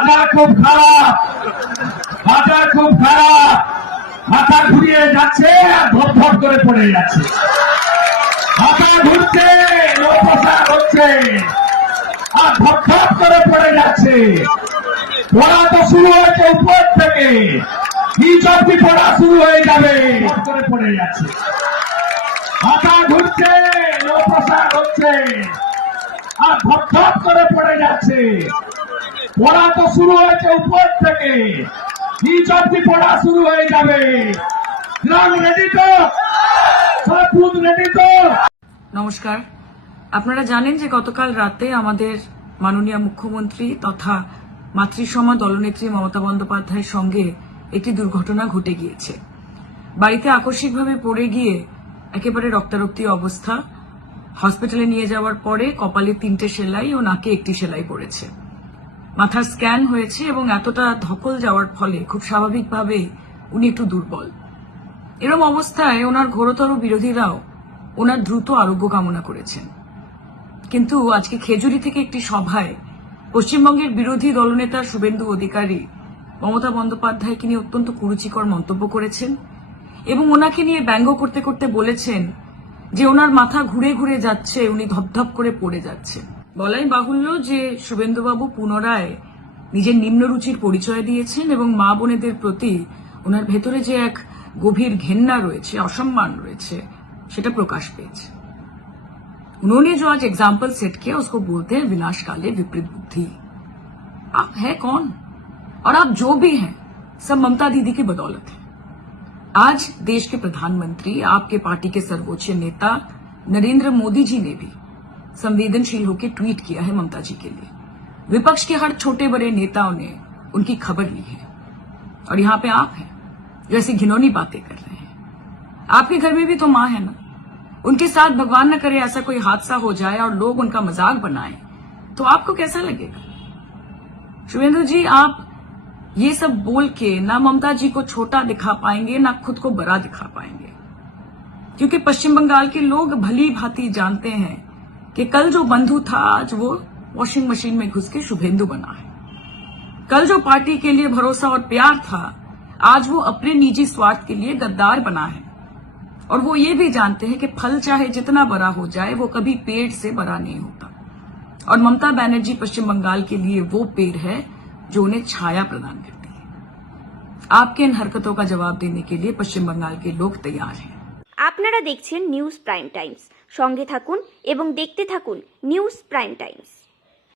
বাজার খুব খারাপ। বাজার খুব খারাপ। মাথা ঘুরিয়ে যাচ্ছে আর ধপ করে পড়ে যাচ্ছে। মাথা ঘুরছে লোকসার হচ্ছে আর ধপ ধপ করে পড়ে যাচ্ছে। পড়া তো শুরু হয়েছে উপর থেকে। বিজপি পড়া শুরু হয়ে যাবে করে পড়ে যাচ্ছে। মাথা ঘুরছে লোকসার হচ্ছে আর ধপ ধপ করে পড়ে যাচ্ছে। পড়া তো শুরু হয়েছে উপর থেকে। নিচ অব্দি পড়া শুরু হয়ে যাবে। নমস্কার। আপনারা জানেন যে গতকাল রাতে আমাদের মাননীয় মুখ্যমন্ত্রী তথা মাতৃসমা দলনেত্রী মমতা বন্দ্যোপাধ্যায়ের সঙ্গে একটি দুর্ঘটনা ঘটে গিয়েছে। বাড়িতে আকস্মিকভাবে পড়ে গিয়ে একেবারে রক্তারক্তি অবস্থা। হসপিটালে নিয়ে যাওয়ার পরে কপালে তিনটে সেলাই ও নাকে একটি সেলাই পড়েছে। মাথার স্ক্যান হয়েছে এবং এতটা ধকল যাওয়ার ফলে খুব স্বাভাবিকভাবে উনি একটু দুর্বল। এরম অবস্থায় ওনার ঘোরতর বিরোধীরাও ওনার দ্রুত আরোগ্য কামনা করেছেন। কিন্তু আজকে খেজুরি থেকে একটি সভায় পশ্চিমবঙ্গের বিরোধী দলনেতা শুভেন্দু অধিকারী মমতা বন্দ্যোপাধ্যায়কে নিয়ে অত্যন্ত কুরুচিকর মন্তব্য করেছেন এবং ওনাকে নিয়ে ব্যঙ্গ করতে করতে বলেছেন যে ওনার মাথা ঘুরে ঘুরে যাচ্ছে, উনি ধপধপ করে পড়ে যাচ্ছে বলাই বাহুল্য যে শুভেন্দুবাবু পুনরায় নিজের নিম্নরুচির পরিচয় দিয়েছেন এবং মা বোনেদের প্রতি ওনার ভেতরে যে এক গভীর ঘেন্না রয়েছে অসম্মান রয়েছে সেটা প্রকাশ পেয়েছে उन्होंने जो आज एग्जाम्पल सेट किया उसको बोलते हैं विनाश काले विपरीत बुद्धि आप है कौन और आप जो भी हैं सब ममता दीदी की बदौलत है आज देश के प्रधानमंत्री आपके पार्टी के सर्वोच्च नेता नरेंद्र मोदी जी ने भी संवेदनशील होकर ट्वीट किया है ममता जी के लिए। विपक्ष के हर छोटे बड़े नेताओं ने उनकी खबर ली है। और यहाँ पे आप हैं जो ऐसी घिनौनी बातें कर रहे हैं। आपके घर में भी तो माँ है ना? उनके साथ भगवान न करे ऐसा कोई हादसा हो जाए और लोग उनका मज़ाक बनाए तो आपको कैसा लगेगा? शुभेंद्र जी, आप ये सब बोल के ना ममता जी को छोटा दिखा पाएँगे, ना खुद को बड़ा दिखा पाएँगे। क्योंकि पश्चिम बंगाल के लोग भली भांति जानते हैं कि कल जो बंधु था आज वो वॉशिंग मशीन में घुस के शुभेंदु बना है कल जो पार्टी के लिए भरोसा और प्यार था आज वो अपने निजी स्वार्थ के लिए गद्दार बना है और वो ये भी जानते हैं कि फल चाहे जितना बड़ा हो जाए वो कभी पेड़ से बड़ा नहीं होता और ममता बनर्जी पश्चिम बंगाल के लिए वो पेड़ है जो उन्हें छाया प्रदान करती है आपके इन हरकतों का जवाब देने के लिए पश्चिम बंगाल के लोग तैयार हैं আপনারা দেখছেন নিউজ প্রাইম টাইমস সঙ্গে থাকুন এবং দেখতে থাকুন নিউজ প্রাইম টাইমস।